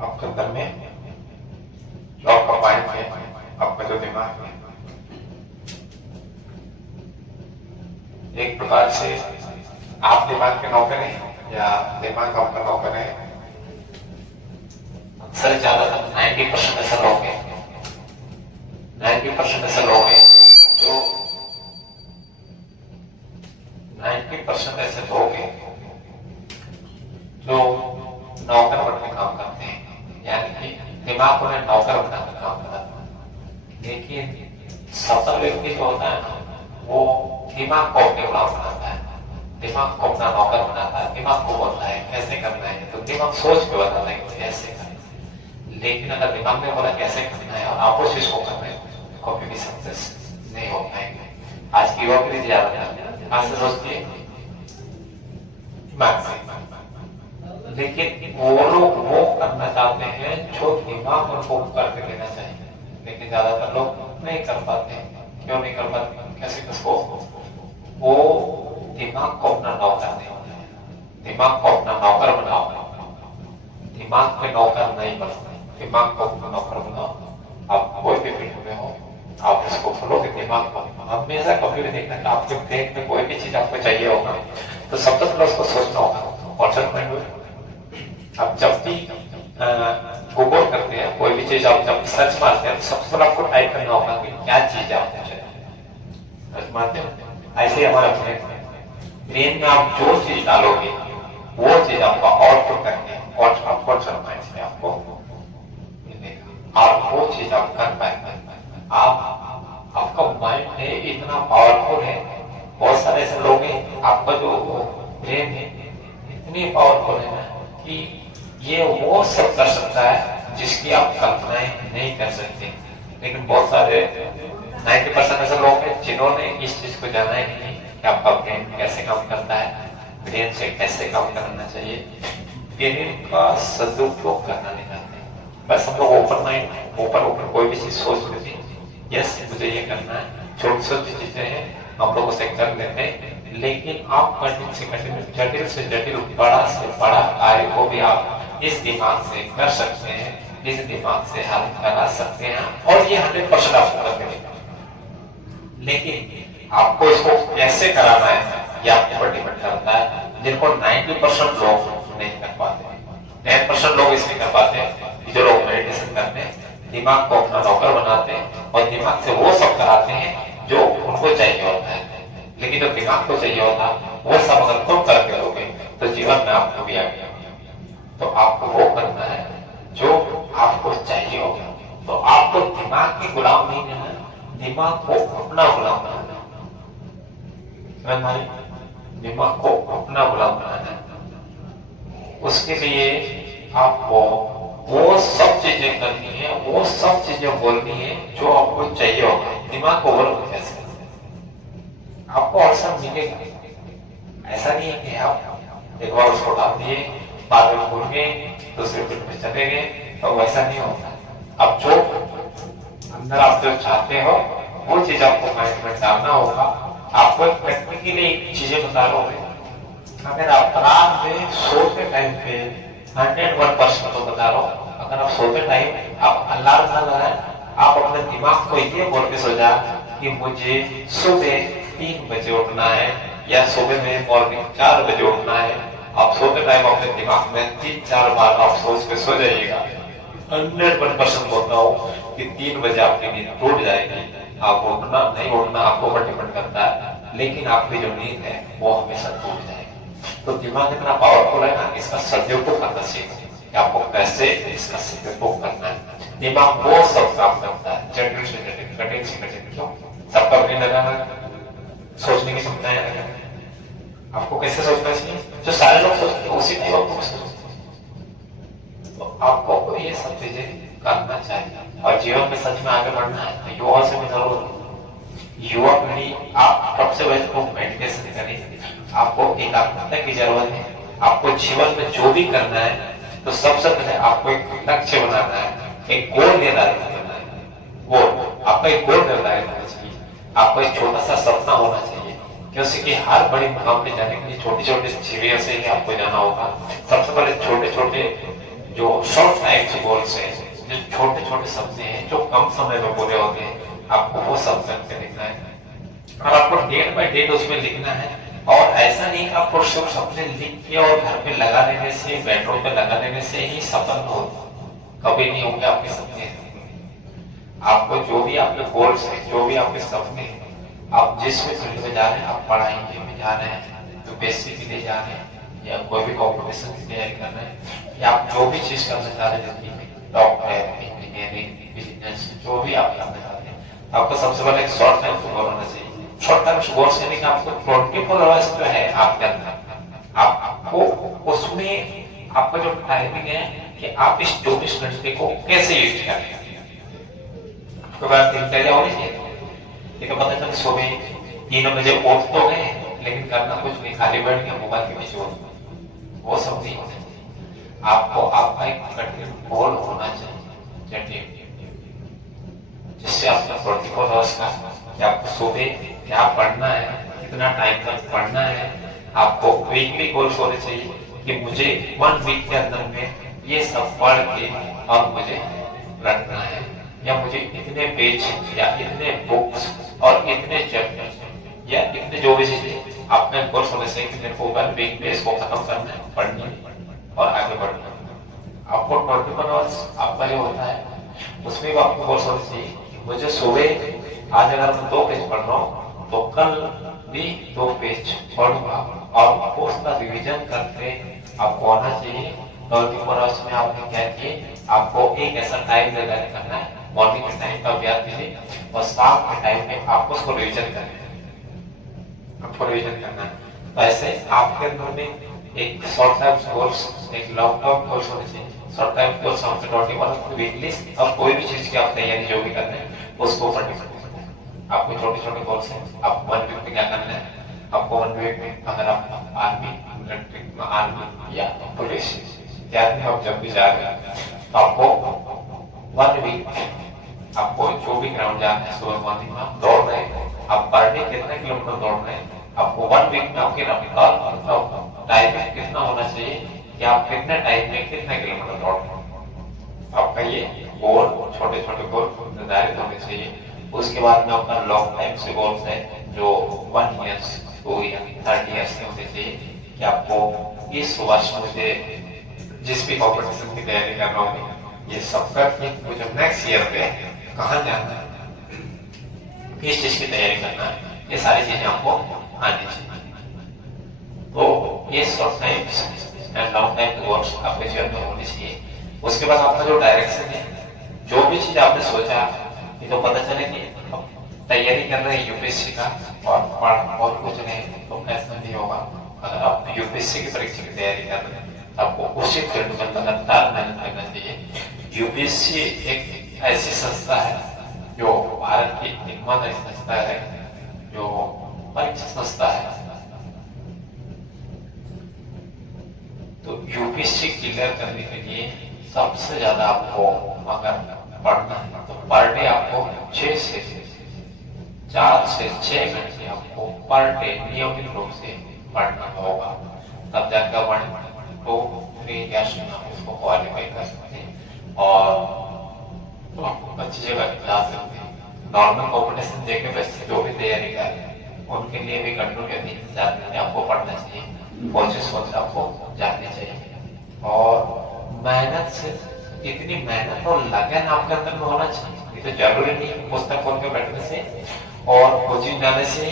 आपके अंदर में जो आपका माइंड है, आपका जो दिमाग है, एक प्रकार से आप दिमाग के नौकर हैं या दिमाग आपका नौकर है। अक्सर ज्यादातर 90% ऐसा लोग हैं, 90% ऐसे लोग हैं जो 90% ऐसे लोग हैं जो नौकर बन के काम करते हैं, यानी कि दिमाग को नौकर बनाकर काम करता है। लेकिन सफल व्यक्ति जो होता है ना, वो दिमाग को अपने गुलाम बनाता है, दिमाग को अपना नौकर बनाता है, दिमाग को बोलता है कैसे करना है, तो दिमाग सोच के बताता है कैसे करना है। लेकिन अगर दिमाग में बोला कैसे करना है और आप उस चीज को कर रहे हो, तो कभी भी सक्सेस नहीं हो पाएंगे। आज की युवा पीढ़ी ज्यादा आज से सोचती है दिमाग से, लेकिन वो लोग वो करना चाहते हैं जो दिमाग उनको करके देना चाहिए, लेकिन ज्यादातर लोग नहीं कर पाते। क्यों नहीं कर पाते? कैसे किसको? वो दिमाग को अपना नौकर नहीं बनाया। दिमाग को अपना नौकर बनाओ, दिमाग पे नौकर नहीं बनाओ, दिमाग को अपना नौकर बनाओ। आप कोई भी फील्ड में हो, आप इसको फॉलो के दिमाग को हमेशा कभी भी देखना कि आपके ब्रेन में कोई भी चीज आपको चाहिए होगा तो सबसे पहले उसको सोचना होगा। कॉन्सेप्ट माइंड में आप जब भी गूगल करते हैं, कोई भी चीज आप जब सर्च मारते हैं तो सबसे पहले आपको टाइप करना होगा कि क्या चीज आपको चाहिए। सर्च मारते हैं ऐसे ही हमारा ब्रेन में आप जो चीज डालोगे वो चीज आपका आउटपुट करके और कॉन्सेप्ट माइंड से आपको मिलेगा और वो चीज आप कर पाएंगे। आपका माइंड है इतना पावरफुल है, बहुत सारे ऐसे लोग हैं आपका जो ब्रेन है इतनी पावरफुल है ना कि ये वो सब कर सकता है जिसकी आप कल्पनाएं नहीं कर सकते। लेकिन बहुत सारे 90% ऐसे लोग हैं जिन्होंने इस चीज को जाना ही नहीं कि आपका ब्रेन कैसे काम करता है, ब्रेन से कैसे काम करना चाहिए, ब्रेन का सदुपयोग करना नहीं चाहते। बस हम लोग ओपन माइंड ऊपर कोई भी चीज सोच लेते हैं, यस मुझे ये करना है, छोटी छोटी चीजें हैं हम लोग उसे कर लेते हैं। लेकिन आप कठिन से कठिन, जटिल से जटिल, बड़ा से बड़ा कार्य को भी आप इस दिमाग से कर सकते हैं, इस दिमाग से हल करा सकते हैं और ये 100% आपको कर देंगे। लेकिन आपको इसको कैसे कराना है ये आपके ऊपर डिपेंड करता है, जिनको 90% लोग नहीं कर पाते। 10% लोग इसलिए कर पाते हैं कि जो लोग मेडिटेशन करते हैं, दिमाग को अपना नौकर बनाते हैं और दिमाग से वो सब कराते हैं जो उनको चाहिए होता है। लेकिन जो दिमाग को चाहिए होता है वो सब अगर तुम करके दोगे तो जीवन में आपको भी आ गया। तो आपको वो करना है जो आपको चाहिए होगा। तो आपको दिमाग की गुलाम नहीं रहना, दिमाग को अपना गुलाम बनाना। दिमाग को अपना गुलाम बनाना, उसके लिए आपको वो सब चीजें करनी है, वो सब चीजें बोलनी है जो आपको चाहिए होगा। दिमाग को बोलो कैसे आपको अवसर मिलेगा। ऐसा नहीं है कि आप एक बार उसको डाल दिए, बाद में भूल गए, दूसरे फील्ड में चले गए, तो वैसा नहीं होता। अब जो अंदर आप जो चाहते हो वो चीज आपको माइंड में डालना होगा। आपको एक टेक्निकली चीजें बता रहा हूं, अगर आप रात में सोते टाइम पे 101% तो बता रहा हूं, अगर आप सोते टाइम आप अलार्म ना लगाएं, आप अपने दिमाग को ये बोल के सो जाए कि मुझे सुबह 3 बजे उठना है या सुबह में मॉर्निंग 4 बजे उठना है। आप सोते टाइम अपने दिमाग में 3-4 बार आप सोच के सो जाइएगा। 100% बोलता हूँ कि 3 बजे आपकी नींद टूट जाएगी। आप उठना नहीं उठना आपको ऊपर डिपेंड करता है, लेकिन आपकी जो नींद है वो हमेशा टूट जाएगी। तो दिमाग इतना पावरफुल है ना, इसका सदुपयोग करना सीखो, आपको कैसे इसका सदुपयोग करना है। दिमाग वो सब काम करता है, जटिल से जटिल, कठिन से कठिन, क्यों सबका ब्रेन लगाना, सोचने की क्षमता है। आपको कैसे सोचना चाहिए? जो सारे लोग सोचते हैं उसी टाइप आपको सोचना। तो आपको ये सब चीजें करना चाहिए और जीवन में सच में आगे बढ़ना है तो युवा से भी जरूर। युवा पीढ़ी आप सबसे पहले तो मेडिटेशन करें, आपको एकाग्रता की जरूरत है। आपको जीवन में जो भी करना है तो सबसे पहले आपको एक लक्ष्य बनाना है, एक गोल निर्धारित करना है। गोल आपका एक गोल निर्धारित होना चाहिए, आपको एक छोटा सा सपना होना चाहिए, क्योंकि हर बड़ी मुकाम पे जाने के लिए छोटी छोटी सीढ़ियों से ही आपको जाना होगा। सबसे पहले छोटे छोटे जो शॉर्ट टाइप्स गोल्स है, जो छोटे छोटे शब्द हैं जो कम समय में पूरे होते हैं, आपको वो सब करके लिखना है और आपको डेट बाय डेट उसमें लिखना है। और ऐसा नहीं कि आपको सिर्फ सपने लिख के और घर पे लगा देने से, बेडरूम पे लगा देने से ही सपन हो, कभी नहीं होंगे आपके सपने। आपको जो भी आपके गोल्स है, जो भी आपके सपने हैं, आप जिस भी फील्ड में जा रहे हैं, आप पढ़ाई में जा रहे हैं, यूपीएससी के लिए जा रहे हैं, या कोई भी कॉम्पिटिशन की तैयारी कर रहे हैं, या आप जो भी चीज करना चाह रहे हैं जिंदगी में, डॉक्टर, इंजीनियरिंग, बिजनेस, जो भी आप करना चाहते हैं, आपको सबसे पहले एक शॉर्ट टाइम गोल होना चाहिए। शॉर्ट टाइम गोल्स यानी कि आपको 24 आवर्स जो है आपके अंदर, आपको उसमें आपका जो टाइमिंग है कि आप इस 24 घंटे को कैसे यूज करें, आपके पास दिनचर्या होनी चाहिए। ठीक है, पता चला सुबह 3 बजे उठ तो गए लेकिन करना कुछ नहीं, खाली बैठ के मोबाइल के पीछे, वो सब नहीं होना चाहिए। आपको आपका एक कठिन गोल होना चाहिए, जिससे आपका 24 आवर्स का कि आपको सुबह क्या पढ़ना है, कितना टाइम तक पढ़ना है। आपको वीकली गोल्स होने चाहिए कि मुझे 1 वीक के अंदर में ये सब पढ़ के और मुझे रखना है, या मुझे इतने पेज या इतने बुक्स और इतने चैप्टर या इतने जो भी चीजें आपका कोर्स होने से कि मेरे को 1 वीक में इसको खत्म करना है, पढ़ना है और आगे बढ़ना है। आपको 24 आवर्स आपका जो होता है उसमें भी आपको कोर्स होना चाहिए कि मुझे सुबह आज अगर मैं 2 पेज पढ़ रहा हूँ तो कल भी 2 पेज पढ़ूंगा, और उसका रिविजन करके आपको आना चाहिए। 24 आवर्स में आपने क्या किए, आपको एक ऐसा टाइम निर्धारित करना है, मॉर्निंग के टाइम का अभ्यास कीजिए और शाम के टाइम में आपको उसको रिविजन करना है, आपको रिविजन करना है। तो ऐसे आपके अंदर में एक शॉर्ट टाइम गोल्स, एक लॉन्ग टर्म गोल्स होने चाहिए। शॉर्ट टाइम गोल्स हमसे 24 वीकली, और कोई भी चीज की आप तैयारी जो भी करना है उसको ऊपर डिपेंड करना है। आपको छोटे छोटे गोल्स हैं, आपको 1 वीक में क्या करना है, आपको 1 वीक में अगर आप आर्मी, मिलिट्री में आर्मी या पुलिस इत्यादि आप जब भी जा रहे हैं तो आपको 1 वीक आपको जो भी ग्राउंड जाना है, सुबह मॉर्निंग में आप दौड़ रहे हैं, आप पर डे कितने किलोमीटर दौड़ रहे हैं, आपको 1 वीक में आपकी रफ्तार टाइम कितना होना चाहिए कि आप कितने टाइम में कितने किलोमीटर दौड़ रहे हैं। आपका ये गोल, छोटे छोटे गोल निर्धारित होने चाहिए। उसके बाद में आपका लॉन्ग टाइम से गोल्स है जो 1 ईयर्स, 2 ईयर, 30 ईयर्स के होने चाहिए कि आपको इस वर्ष मुझे जिस भी कॉम्पिटिशन की तैयारी कर रहा हूँ ये सब करके मुझे नेक्स्ट ईयर पे कहाँ जाना है, किस चीज की तैयारी करना है, ये सारी चीजें आपको आनी चाहिए। तो ये short times and long time goals आपके जीवन में होनी चाहिए। उसके बाद आपका जो डायरेक्शन है, जो भी चीज आपने सोचा, ये तो पता चले कि तैयारी कर रहे हैं यूपीएससी का और कुछ नहीं, तो ऐसा नहीं होगा। अगर आप यूपीएससी की परीक्षा की तैयारी कर रहे हैं आपको उसी फील्ड में लगातार मेहनत करना चाहिए। यूपीएससी एक ऐसी संस्था है जो भारत की एकमात्र संस्था है जो परीक्षा संस्था है। तो यूपीएससी क्लियर करने के लिए सबसे ज्यादा आपको अगर पढ़ना है तो पर डे आपको 4 से 6 घंटे आपको पर डे नियमित रूप से पढ़ना होगा, तब जाकर 1, 2, 3 या उसको क्वालिफाई कर सकते हैं और तो आपको अच्छी जगह जा सकते हैं। नॉर्मल कॉम्पिटिशन देके बच्चे जो भी तैयारी कर रहे हैं उनके लिए भी कंटिन्यू जानने आपको पढ़ना चाहिए, कोशिश आपको जाननी चाहिए और मेहनत से, इतनी मेहनत और लगन आपके अंदर में होना चाहिए। ये तो जरूरी नहीं पुस्तक खोल के बैठने से और कोचिंग जाने से